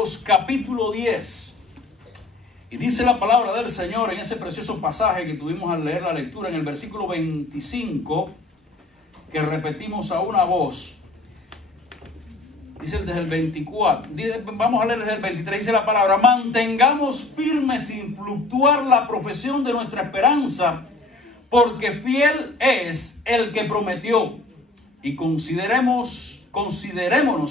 Hebreos capítulo 10. Y dice la palabra del Señor en ese precioso pasaje que tuvimos al leer la lectura en el versículo 25, que repetimos a una voz. Dice desde el 24, vamos a leer desde el 23, dice la palabra: mantengamos firme sin fluctuar la profesión de nuestra esperanza, porque fiel es el que prometió. Y considerémonos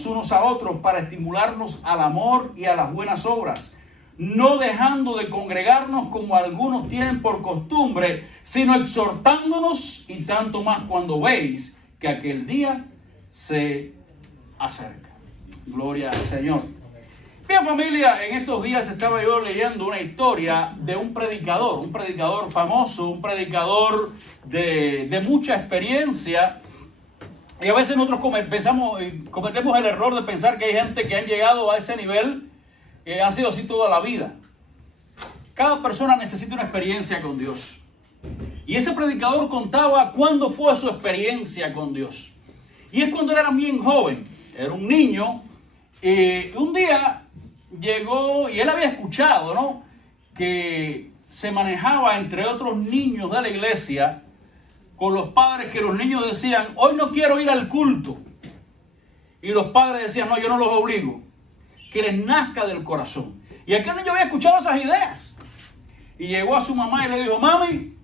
unos a otros para estimularnos al amor y a las buenas obras, no dejando de congregarnos como algunos tienen por costumbre, sino exhortándonos, y tanto más cuando veis que aquel día se acerca. Gloria al Señor. Bien, familia, en estos días estaba yo leyendo una historia de un predicador famoso, un predicador de mucha experiencia. Y a veces nosotros cometemos el error de pensar que hay gente que han llegado a ese nivel, que han sido así toda la vida. Cada persona necesita una experiencia con Dios. Y ese predicador contaba cuándo fue su experiencia con Dios. Y es cuando era bien joven, era un niño, y un día llegó, y él había escuchado, ¿no?, que se manejaba entre otros niños de la iglesia con los padres, que los niños decían: hoy no quiero ir al culto. Y los padres decían: no, yo no los obligo, que les nazca del corazón. Y aquel niño había escuchado esas ideas. Y llegó a su mamá y le dijo: mami,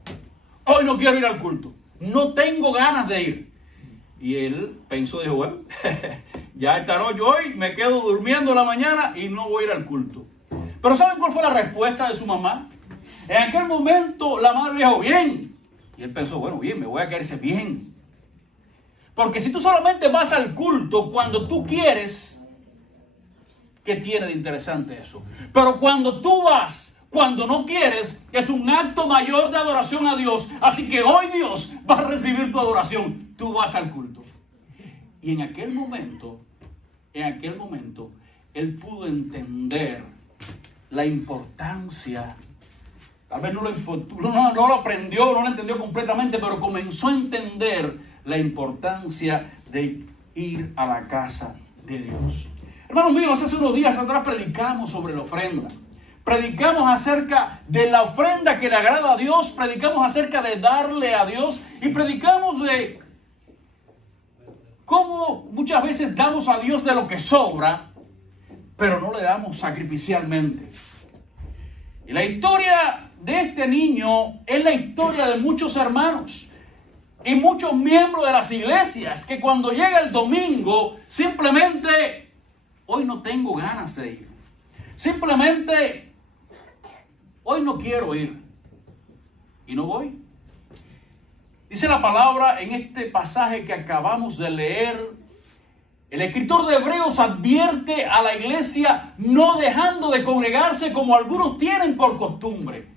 hoy no quiero ir al culto, no tengo ganas de ir. Y él pensó, dijo: bueno, ya esta noche hoy me quedo durmiendo en la mañana y no voy a ir al culto. Pero ¿saben cuál fue la respuesta de su mamá? En aquel momento la madre le dijo: bien. Y él pensó: bueno, bien, me voy a quedarse bien. Porque si tú solamente vas al culto cuando tú quieres, ¿qué tiene de interesante eso? Pero cuando tú vas, cuando no quieres, es un acto mayor de adoración a Dios. Así que hoy Dios va a recibir tu adoración. Tú vas al culto. Y en aquel momento, él pudo entender la importancia. Tal vez no lo aprendió, no lo entendió completamente, pero comenzó a entender la importancia de ir a la casa de Dios. Hermanos míos, hace unos días atrás predicamos sobre la ofrenda. Predicamos acerca de la ofrenda que le agrada a Dios, predicamos acerca de darle a Dios, y predicamos de cómo muchas veces damos a Dios de lo que sobra, pero no le damos sacrificialmente. Y la historia de este niño es la historia de muchos hermanos y muchos miembros de las iglesias que cuando llega el domingo simplemente: hoy no tengo ganas de ir, simplemente hoy no quiero ir, y no voy. Dice la palabra en este pasaje que acabamos de leer, el escritor de Hebreos advierte a la iglesia no dejando de congregarse como algunos tienen por costumbre.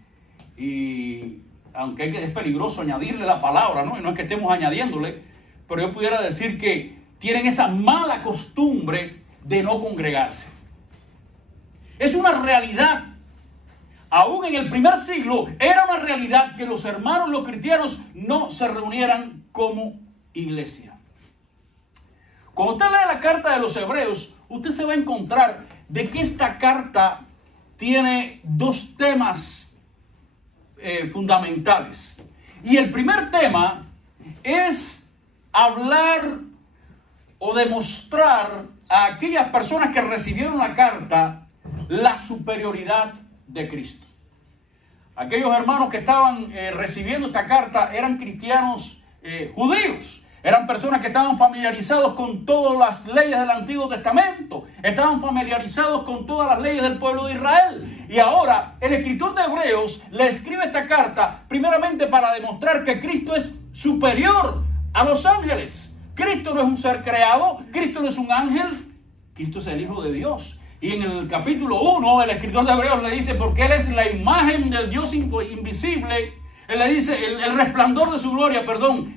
Y aunque es peligroso añadirle la palabra, ¿no? Y no es que estemos añadiéndole, pero yo pudiera decir que tienen esa mala costumbre de no congregarse. Es una realidad. Aún en el primer siglo era una realidad que los hermanos, los cristianos, no se reunieran como iglesia. Cuando usted lee la carta de los Hebreos, usted se va a encontrar de que esta carta tiene dos temas fundamentales. Y el primer tema es hablar o demostrar a aquellas personas que recibieron la carta la superioridad de Cristo. Aquellos hermanos que estaban recibiendo esta carta eran cristianos judíos. Eran personas que estaban familiarizados con todas las leyes del Antiguo Testamento. Estaban familiarizados con todas las leyes del pueblo de Israel. Y ahora el escritor de Hebreos le escribe esta carta primeramente para demostrar que Cristo es superior a los ángeles. Cristo no es un ser creado. Cristo no es un ángel. Cristo es el Hijo de Dios. Y en el capítulo 1 el escritor de Hebreos le dice: porque Él es la imagen del Dios invisible. Él le dice el resplandor de su gloria,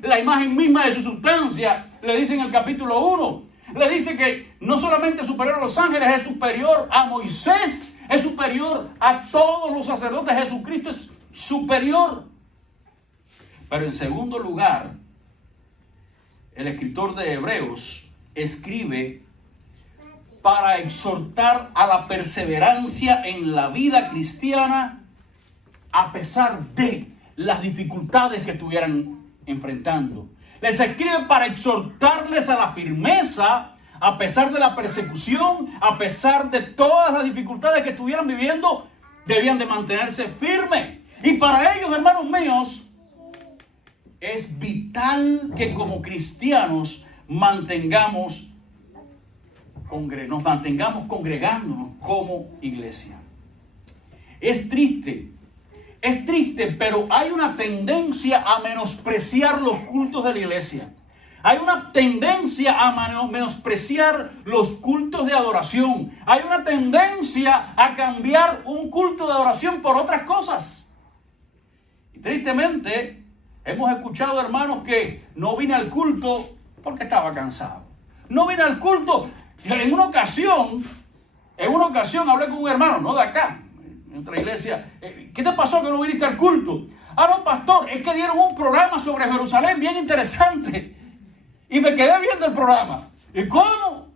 la imagen misma de su sustancia. Le dice en el capítulo 1, le dice que no solamente es superior a los ángeles, es superior a Moisés, es superior a todos los sacerdotes. Jesucristo es superior. Pero en segundo lugar, el escritor de Hebreos escribe para exhortar a la perseverancia en la vida cristiana a pesar de las dificultades que estuvieran enfrentando. Les escribe para exhortarles a la firmeza a pesar de la persecución, a pesar de todas las dificultades que estuvieran viviendo. Debían de mantenerse firmes. Y para ellos, hermanos míos, es vital que como cristianos nos mantengamos congregándonos como iglesia. Es triste, pero hay una tendencia a menospreciar los cultos de la iglesia. Hay una tendencia a menospreciar los cultos de adoración. Hay una tendencia a cambiar un culto de adoración por otras cosas. Y tristemente, hemos escuchado, hermanos, que no vine al culto porque estaba cansado. No vine al culto. En una ocasión hablé con un hermano, no de acá, en otra iglesia. ¿Qué te pasó que no viniste al culto? Ah, no, pastor, es que dieron un programa sobre Jerusalén bien interesante. Y me quedé viendo el programa. ¿Y cómo?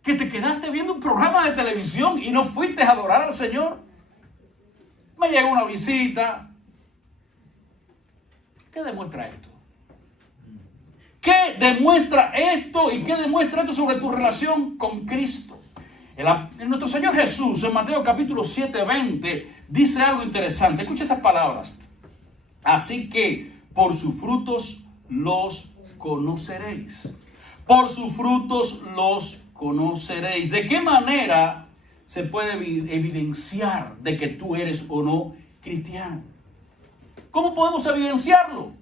¿Que te quedaste viendo un programa de televisión y no fuiste a adorar al Señor? Me llegó una visita. ¿Qué demuestra esto? ¿Qué demuestra esto y qué demuestra esto sobre tu relación con Cristo? Nuestro Señor Jesús, en Mateo capítulo 7:20, dice algo interesante. Escucha estas palabras. Así que por sus frutos los conoceréis. Por sus frutos los conoceréis. ¿De qué manera se puede evidenciar de que tú eres o no cristiano? ¿Cómo podemos evidenciarlo?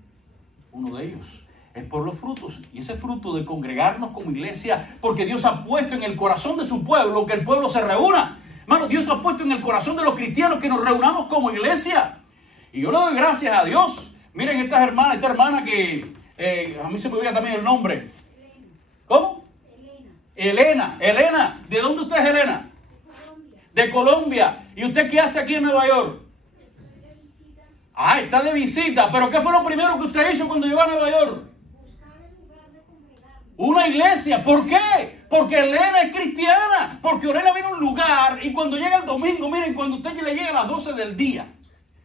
Uno de ellos es por los frutos. Y ese fruto de congregarnos como iglesia, porque Dios ha puesto en el corazón de su pueblo que el pueblo se reúna. Hermano, Dios ha puesto en el corazón de los cristianos que nos reunamos como iglesia. Y yo le doy gracias a Dios. Miren esta hermana que a mí se me olvida también el nombre. ¿Cómo? Elena. ¿De dónde usted es, Elena? De Colombia. ¿Y usted qué hace aquí en Nueva York? Ah, está de visita. ¿Pero qué fue lo primero que usted hizo cuando llegó a Nueva York? Una iglesia. ¿Por qué? Porque Elena es cristiana. Porque Elena viene a un lugar y cuando llega el domingo, miren, cuando usted le llega a las 12 del día.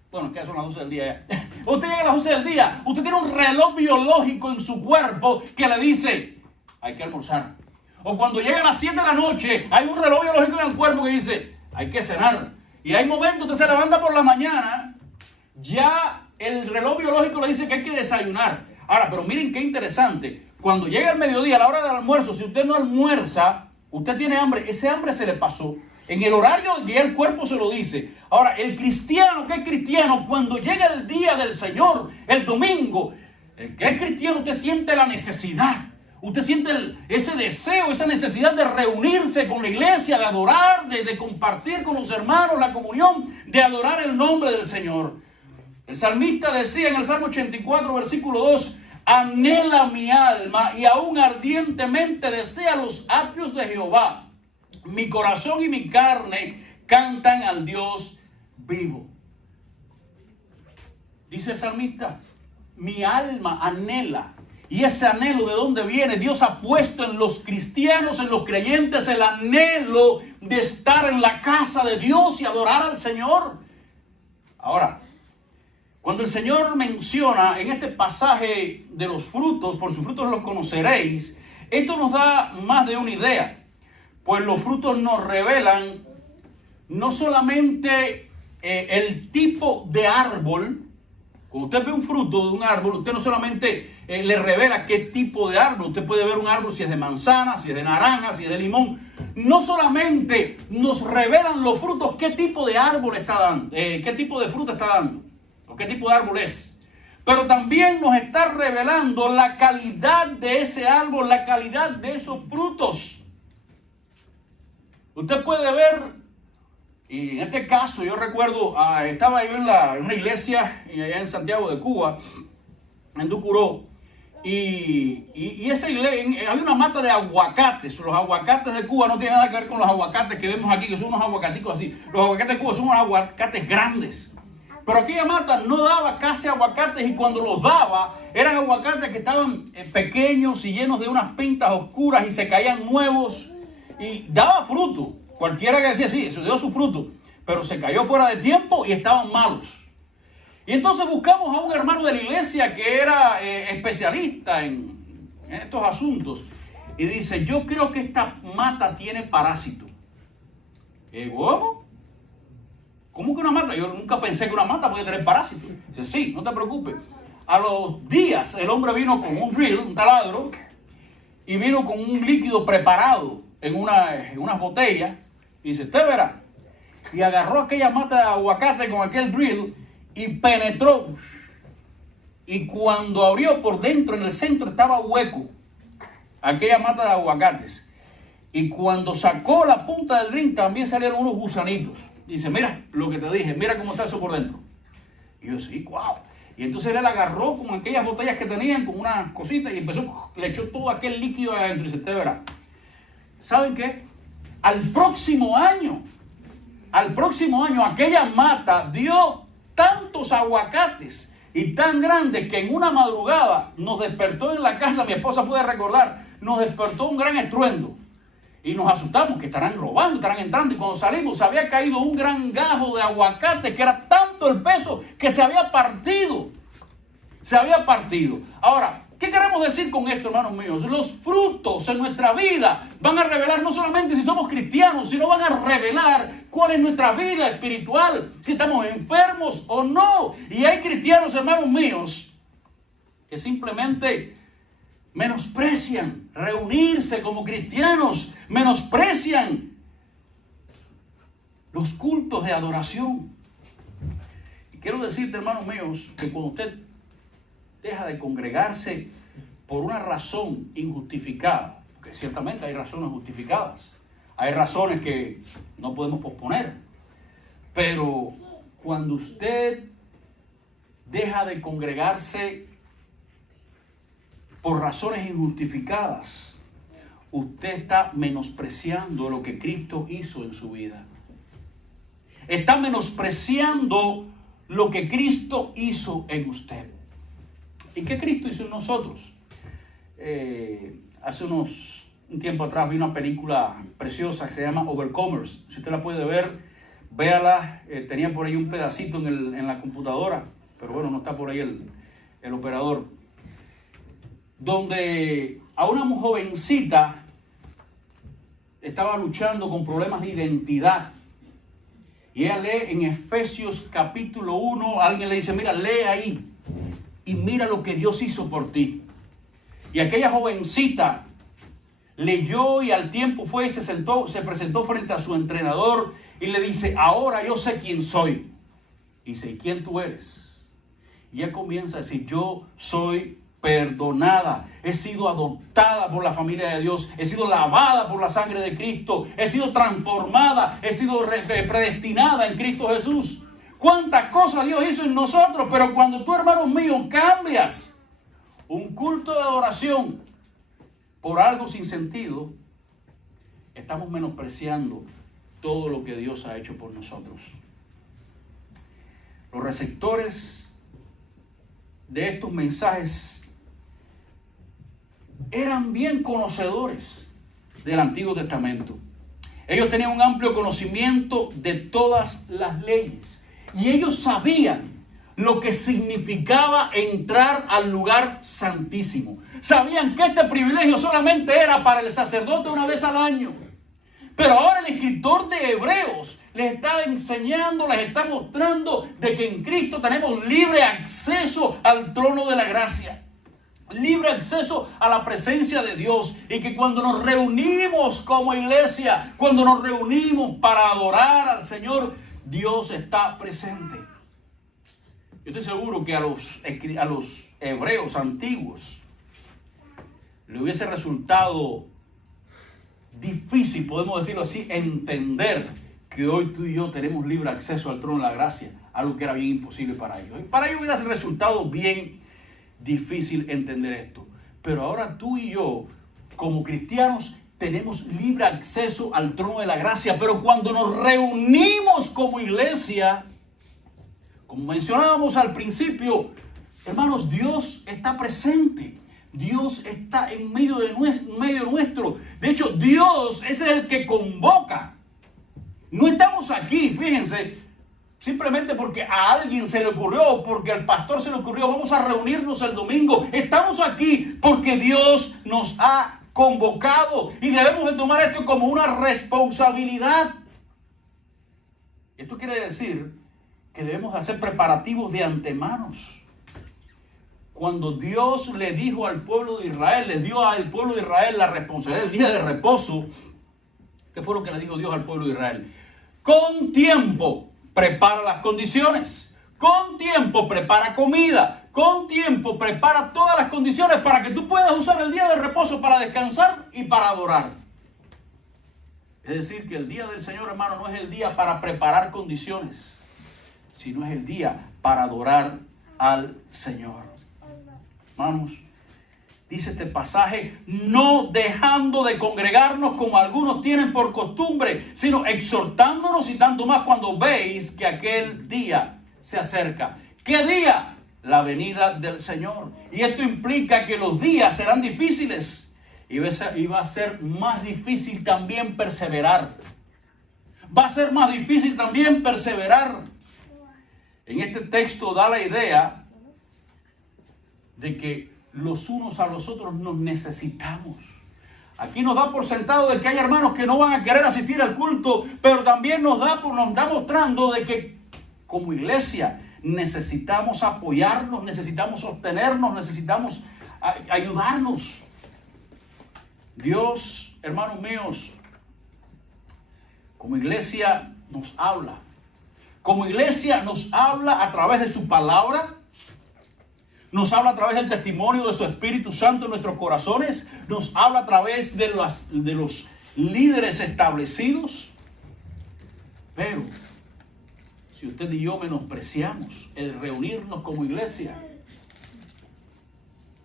Bueno, que son las 12 del día ya. Usted llega a las 12 del día. Usted tiene un reloj biológico en su cuerpo que le dice, hay que almorzar. O cuando llega a las 7 de la noche, hay un reloj biológico en el cuerpo que dice, hay que cenar. Y hay momentos, usted se levanta por la mañana, ya el reloj biológico le dice que hay que desayunar. Ahora, pero miren qué interesante. Cuando llega el mediodía, a la hora del almuerzo, si usted no almuerza, usted tiene hambre, ese hambre se le pasó. En el horario que el cuerpo se lo dice. Ahora, el cristiano, que es cristiano, cuando llega el día del Señor, el domingo, el que es cristiano, usted siente la necesidad. Usted siente ese deseo, esa necesidad de reunirse con la iglesia, de adorar, de compartir con los hermanos la comunión, de adorar el nombre del Señor. El salmista decía en el Salmo 84, versículo 2, anhela mi alma y aún ardientemente desea los atrios de Jehová. Mi corazón y mi carne cantan al Dios vivo. Dice el salmista, mi alma anhela. Y ese anhelo, ¿de dónde viene? Dios ha puesto en los cristianos, en los creyentes, el anhelo de estar en la casa de Dios y adorar al Señor. Ahora, cuando el Señor menciona en este pasaje de los frutos, por sus frutos los conoceréis, esto nos da más de una idea. Pues los frutos nos revelan no solamente el tipo de árbol. Cuando usted ve un fruto de un árbol, usted no solamente le revela qué tipo de árbol. Usted puede ver un árbol si es de manzana, si es de naranja, si es de limón. No solamente nos revelan los frutos, qué tipo de árbol está dando, qué tipo de fruta está dando, o qué tipo de árbol es. Pero también nos está revelando la calidad de ese árbol, la calidad de esos frutos. Usted puede ver, y en este caso yo recuerdo, estaba yo en una iglesia allá en Santiago de Cuba, en Ducuró, y esa iglesia, había una mata de aguacates. Los aguacates de Cuba no tienen nada que ver con los aguacates que vemos aquí, que son unos aguacaticos así. Los aguacates de Cuba son unos aguacates grandes. Pero aquella mata no daba casi aguacates, y cuando los daba, eran aguacates que estaban pequeños y llenos de unas pintas oscuras y se caían nuevos. y daba fruto. Cualquiera que decía, sí, eso dio su fruto, pero se cayó fuera de tiempo y estaban malos. Y entonces buscamos a un hermano de la iglesia que era especialista en estos asuntos. Y dice, yo creo que esta mata tiene parásito. ¿Cómo? ¿Cómo que una mata? Yo nunca pensé que una mata podía tener parásito. Dice, sí, no te preocupes. A los días el hombre vino con un drill, un taladro, y vino con un líquido preparado en unas botellas. Y dice, usted verá. Y agarró aquella mata de aguacate con aquel drill y penetró. Y cuando abrió por dentro, en el centro estaba hueco aquella mata de aguacates. Y cuando sacó la punta del drill también salieron unos gusanitos. Dice, mira lo que te dije, mira cómo está eso por dentro. Y yo, sí, wow. Y entonces él agarró con aquellas botellas que tenían, con unas cositas, y empezó, le echó todo aquel líquido adentro. Y dice, usted verá. ¿Saben qué? Al próximo año, aquella mata dio tantos aguacates y tan grandes que en una madrugada nos despertó en la casa, mi esposa puede recordar, nos despertó un gran estruendo. Y nos asustamos que estarán robando, estarán entrando. Y cuando salimos se había caído un gran gajo de aguacate que era tanto el peso que se había partido. Se había partido. Ahora, ¿qué queremos decir con esto, hermanos míos? Los frutos en nuestra vida van a revelar no solamente si somos cristianos, sino van a revelar cuál es nuestra vida espiritual, si estamos enfermos o no. Y hay cristianos, hermanos míos, que simplemente menosprecian reunirse como cristianos, menosprecian los cultos de adoración. Y quiero decirte, hermanos míos, que cuando usted deja de congregarse por una razón injustificada, porque ciertamente hay razones justificadas, hay razones que no podemos posponer, pero cuando usted deja de congregarse por razones injustificadas, usted está menospreciando lo que Cristo hizo en su vida. Está menospreciando lo que Cristo hizo en usted. ¿Y qué Cristo hizo en nosotros? Hace un tiempo atrás vi una película preciosa que se llama Overcomers. Si usted la puede ver, véala. Tenía por ahí un pedacito en la computadora, pero bueno, no está por ahí el operador. Donde a una jovencita estaba luchando con problemas de identidad. Y ella lee en Efesios capítulo 1, alguien le dice, mira, lee ahí y mira lo que Dios hizo por ti. Y aquella jovencita leyó y al tiempo fue y se presentó frente a su entrenador y le dice, ahora yo sé quién soy. Y dice, ¿y quién tú eres? Y ella comienza a decir, yo soy perdonada, he sido adoptada por la familia de Dios, he sido lavada por la sangre de Cristo, he sido transformada, he sido predestinada en Cristo Jesús. Cuántas cosas Dios hizo en nosotros, pero cuando tú, hermanos míos, cambias un culto de adoración por algo sin sentido, estamos menospreciando todo lo que Dios ha hecho por nosotros. Los receptores de estos mensajes eran bien conocedores del Antiguo Testamento. Ellos tenían un amplio conocimiento de todas las leyes y ellos sabían lo que significaba entrar al lugar santísimo. Sabían que este privilegio solamente era para el sacerdote una vez al año. Pero ahora el escritor de Hebreos les está enseñando, les está mostrando de que en Cristo tenemos libre acceso al trono de la gracia. Libre acceso a la presencia de Dios. Y que cuando nos reunimos como iglesia, cuando nos reunimos para adorar al Señor, Dios está presente. Yo estoy seguro que a los hebreos antiguos le hubiese resultado difícil, podemos decirlo así, entender que hoy tú y yo tenemos libre acceso al trono de la gracia, algo que era bien imposible para ellos. Y para ellos hubiera resultado bien difícil entender esto. Pero ahora tú y yo, como cristianos, tenemos libre acceso al trono de la gracia. Pero cuando nos reunimos como iglesia, como mencionábamos al principio, hermanos, Dios está presente. Dios está en medio nuestro. De hecho, Dios es el que convoca. No estamos aquí, fíjense, simplemente porque a alguien se le ocurrió o porque al pastor se le ocurrió, vamos a reunirnos el domingo. Estamos aquí porque Dios nos ha convocado y debemos de tomar esto como una responsabilidad. Esto quiere decir que debemos hacer preparativos de antemano. Cuando Dios le dijo al pueblo de Israel, le dio al pueblo de Israel la responsabilidad del día de reposo, ¿qué fue lo que le dijo Dios al pueblo de Israel? Con tiempo prepara las condiciones, con tiempo prepara comida, con tiempo prepara todas las condiciones para que tú puedas usar el día de reposo para descansar y para adorar. Es decir, que el día del Señor, hermano, no es el día para preparar condiciones, sino es el día para adorar al Señor. Hermanos, dice este pasaje, no dejando de congregarnos como algunos tienen por costumbre, sino exhortándonos y tanto más cuando veis que aquel día se acerca. ¿Qué día? La venida del Señor. Y esto implica que los días serán difíciles y va a ser más difícil también perseverar. Va a ser más difícil también perseverar. En este texto da la idea de que los unos a los otros nos necesitamos. Aquí nos da por sentado de que hay hermanos que no van a querer asistir al culto, pero también nos está mostrando de que como iglesia necesitamos apoyarnos, necesitamos sostenernos, necesitamos ayudarnos. Dios, hermanos míos, como iglesia nos habla. Como iglesia nos habla a través de su palabra. Nos habla a través del testimonio de su Espíritu Santo en nuestros corazones. Nos habla a través de los líderes establecidos. Pero si usted y yo menospreciamos el reunirnos como iglesia,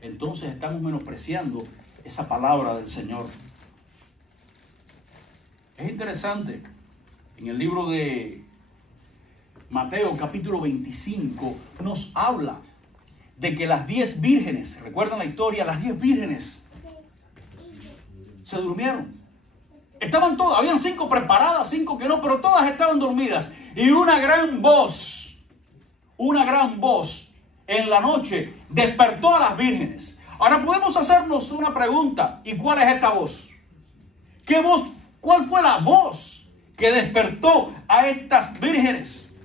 entonces estamos menospreciando esa palabra del Señor. Es interesante, en el libro de Mateo capítulo 25 nos habla de que las 10 vírgenes, ¿recuerdan la historia? Las 10 vírgenes se durmieron. Estaban todas, habían 5 preparadas, 5 que no, pero todas estaban dormidas. Y una gran voz en la noche despertó a las vírgenes. Ahora podemos hacernos una pregunta. ¿Y cuál es esta voz? ¿Qué voz? ¿Cuál fue la voz que despertó a estas vírgenes?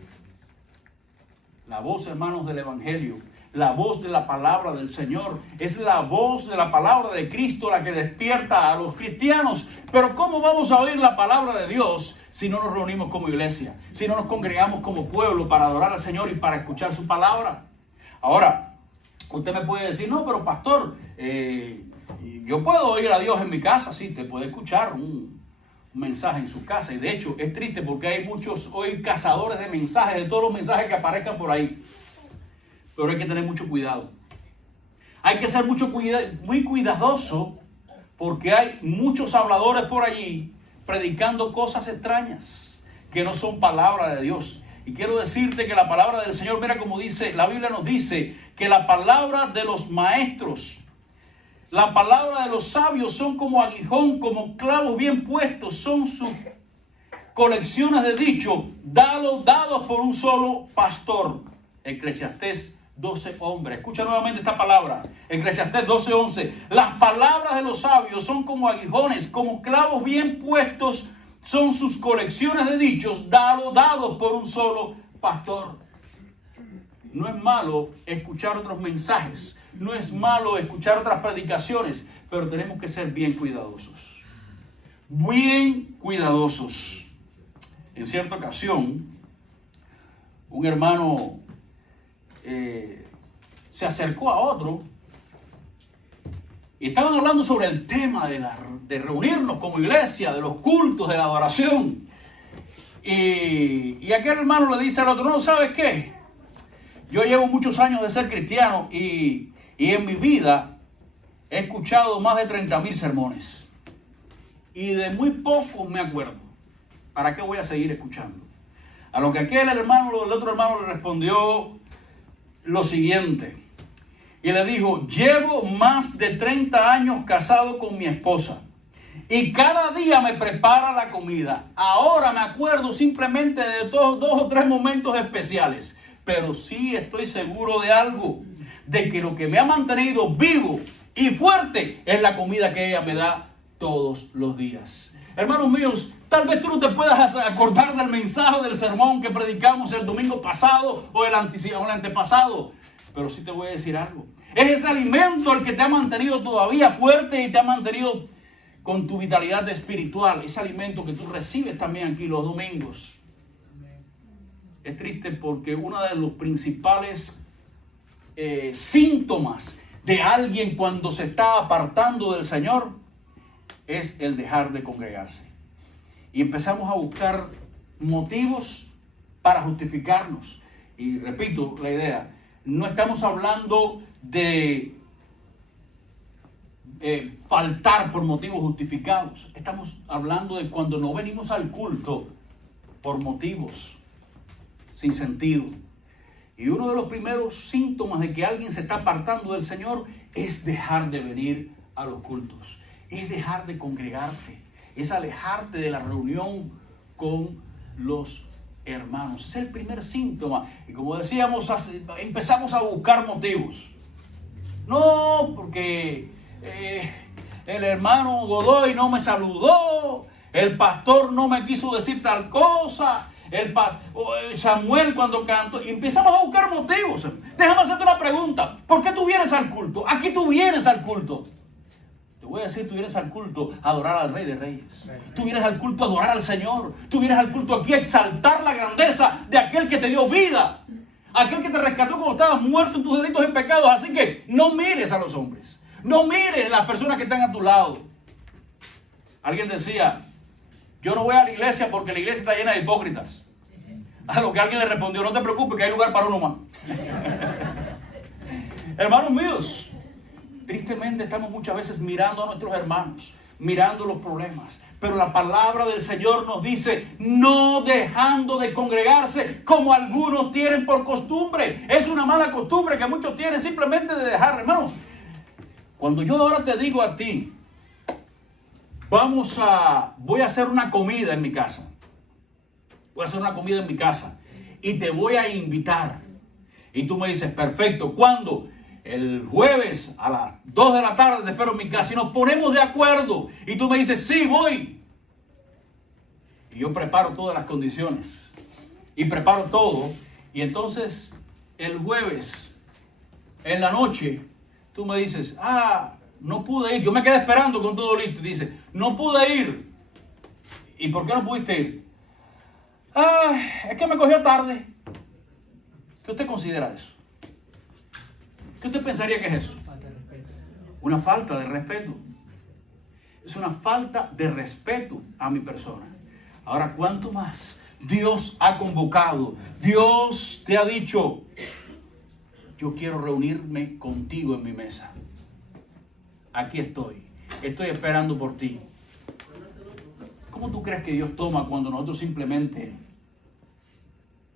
La voz, hermanos, del Evangelio. La voz de la palabra del Señor. Es la voz de la palabra de Cristo la que despierta a los cristianos. Pero ¿cómo vamos a oír la palabra de Dios si no nos reunimos como iglesia? Si no nos congregamos como pueblo para adorar al Señor y para escuchar su palabra. Ahora, usted me puede decir, no, pero pastor, yo puedo oír a Dios en mi casa. Sí, te puede escuchar un mensaje en su casa. Y de hecho es triste porque hay muchos hoy cazadores de mensajes, de todos los mensajes que aparezcan por ahí. Pero hay que tener mucho cuidado. Hay que ser muy cuidadoso porque hay muchos habladores por allí predicando cosas extrañas que no son palabra de Dios. Y quiero decirte que la palabra del Señor, mira como dice, la Biblia nos dice que la palabra de los maestros, la palabra de los sabios son como aguijón, como clavos bien puestos, son sus colecciones de dichos, dados por un solo pastor. Eclesiastés 12:11. Escucha nuevamente esta palabra. Eclesiastés 12:11. Las palabras de los sabios son como aguijones, como clavos bien puestos, son sus colecciones de dichos, dados por un solo pastor. No es malo escuchar otros mensajes, no es malo escuchar otras predicaciones, pero tenemos que ser bien cuidadosos. Bien cuidadosos. En cierta ocasión, un hermano se acercó a otro y estaban hablando sobre el tema de reunirnos como iglesia, de los cultos, de la adoración. Y aquel hermano le dice al otro, no, ¿sabes qué? Yo llevo muchos años de ser cristiano y en mi vida he escuchado más de 30,000 sermones. Y de muy pocos me acuerdo. ¿Para qué voy a seguir escuchando? A lo que el otro hermano le respondió lo siguiente. y le dijo: llevo más de 30 años casado con mi esposa y cada día me prepara la comida. Ahora me acuerdo simplemente de dos o tres momentos especiales, pero sí estoy seguro de algo, de que lo que me ha mantenido vivo y fuerte es la comida que ella me da todos los días. Hermanos míos, tal vez tú no te puedas acordar del mensaje del sermón que predicamos el domingo pasado o el antepasado, pero sí te voy a decir algo. Es ese alimento el que te ha mantenido todavía fuerte y te ha mantenido con tu vitalidad espiritual. Ese alimento que tú recibes también aquí los domingos. Es triste porque uno de los principales síntomas de alguien cuando se está apartando del Señor es el dejar de congregarse. Y empezamos a buscar motivos para justificarnos. Y repito la idea, no estamos hablando de faltar por motivos justificados. Estamos hablando de cuando no venimos al culto por motivos sin sentido. Y uno de los primeros síntomas de que alguien se está apartando del Señor es dejar de venir a los cultos. Es dejar de congregarte. Es alejarte de la reunión con los hermanos. Es el primer síntoma. Y como decíamos, empezamos a buscar motivos. No, porque el hermano Godoy no me saludó, el pastor no me quiso decir tal cosa, Samuel cuando cantó, y empezamos a buscar motivos. Déjame hacerte una pregunta: ¿por qué tú vienes al culto? ¿A qué tú vienes al culto? Te voy a decir, tú vienes al culto a adorar al Rey de Reyes. Tú vienes al culto a adorar al Señor. Tú vienes al culto aquí a exaltar la grandeza de aquel que te dio vida, aquel que te rescató cuando estabas muerto en tus delitos y pecados. Así que no mires a los hombres, no mires a las personas que están a tu lado. Alguien decía: yo no voy a la iglesia porque la iglesia está llena de hipócritas. A lo que alguien le respondió: no te preocupes, que hay lugar para uno más. Hermanos míos, tristemente estamos muchas veces mirando a nuestros hermanos, mirando los problemas, pero la palabra del Señor nos dice: no dejando de congregarse como algunos tienen por costumbre. Es una mala costumbre que muchos tienen, simplemente de dejar. Hermano, cuando yo ahora te digo a ti: voy a hacer una comida en mi casa. Voy a hacer una comida en mi casa y te voy a invitar. Y tú me dices: perfecto, ¿cuándo? El jueves a las 2 de la tarde te espero en mi casa. Y nos ponemos de acuerdo. Y tú me dices: sí, voy. Y yo preparo todas las condiciones. Y preparo todo. Y entonces el jueves en la noche tú me dices: no pude ir. Yo me quedé esperando con todo listo. Y dice: no pude ir. ¿Y por qué no pudiste ir? Es que me cogió tarde. ¿Qué usted considera eso? ¿Qué usted pensaría que es eso? Una falta de respeto. Es una falta de respeto a mi persona. Ahora, ¿cuánto más? Dios ha convocado. Dios te ha dicho: yo quiero reunirme contigo en mi mesa. Aquí estoy. Estoy esperando por ti. ¿Cómo tú crees que Dios toma cuando nosotros simplemente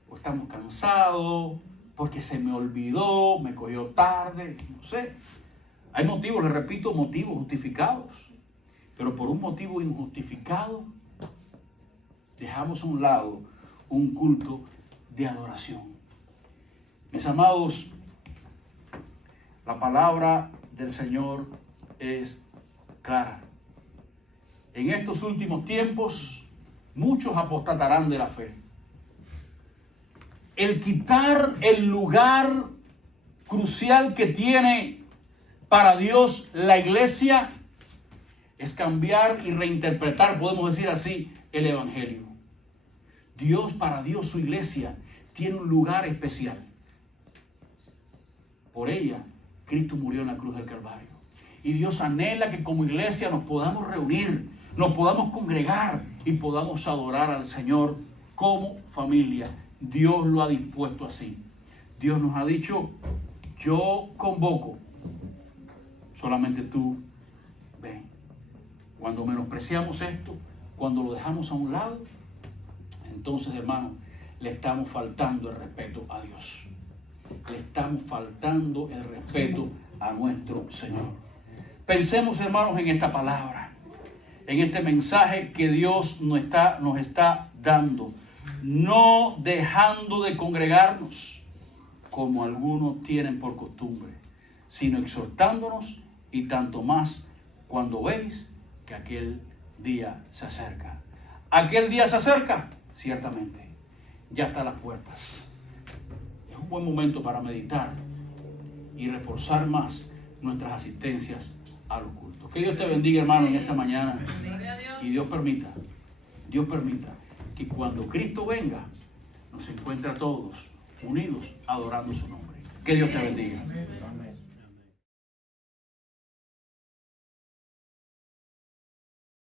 o estamos cansados, porque se me olvidó, me cogió tarde, no sé? Hay motivos, les repito, motivos justificados. Pero por un motivo injustificado dejamos a un lado un culto de adoración. Mis amados, la palabra del Señor es clara. En estos últimos tiempos, muchos apostatarán de la fe. El quitar el lugar crucial que tiene para Dios la iglesia es cambiar y reinterpretar, podemos decir así, el evangelio. Para Dios, su iglesia tiene un lugar especial. Por ella, Cristo murió en la cruz del Calvario. Y Dios anhela que como iglesia nos podamos reunir, nos podamos congregar y podamos adorar al Señor como familia. Dios lo ha dispuesto así. Dios nos ha dicho: yo convoco, solamente tú ven. Cuando menospreciamos esto, cuando lo dejamos a un lado, entonces, hermano, le estamos faltando el respeto a Dios. Le estamos faltando el respeto a nuestro Señor. Pensemos, hermanos, en esta palabra, en este mensaje que Dios nos está dando, no dejando de congregarnos como algunos tienen por costumbre, sino exhortándonos, y tanto más cuando veis que aquel día se acerca. Aquel día se acerca, ciertamente, ya está a las puertas. Es un buen momento para meditar y reforzar más nuestras asistencias a los cultos. Que Dios te bendiga, hermano, en esta mañana. Y Dios permita que cuando Cristo venga, nos encuentre a todos unidos adorando su nombre. Que Dios te bendiga.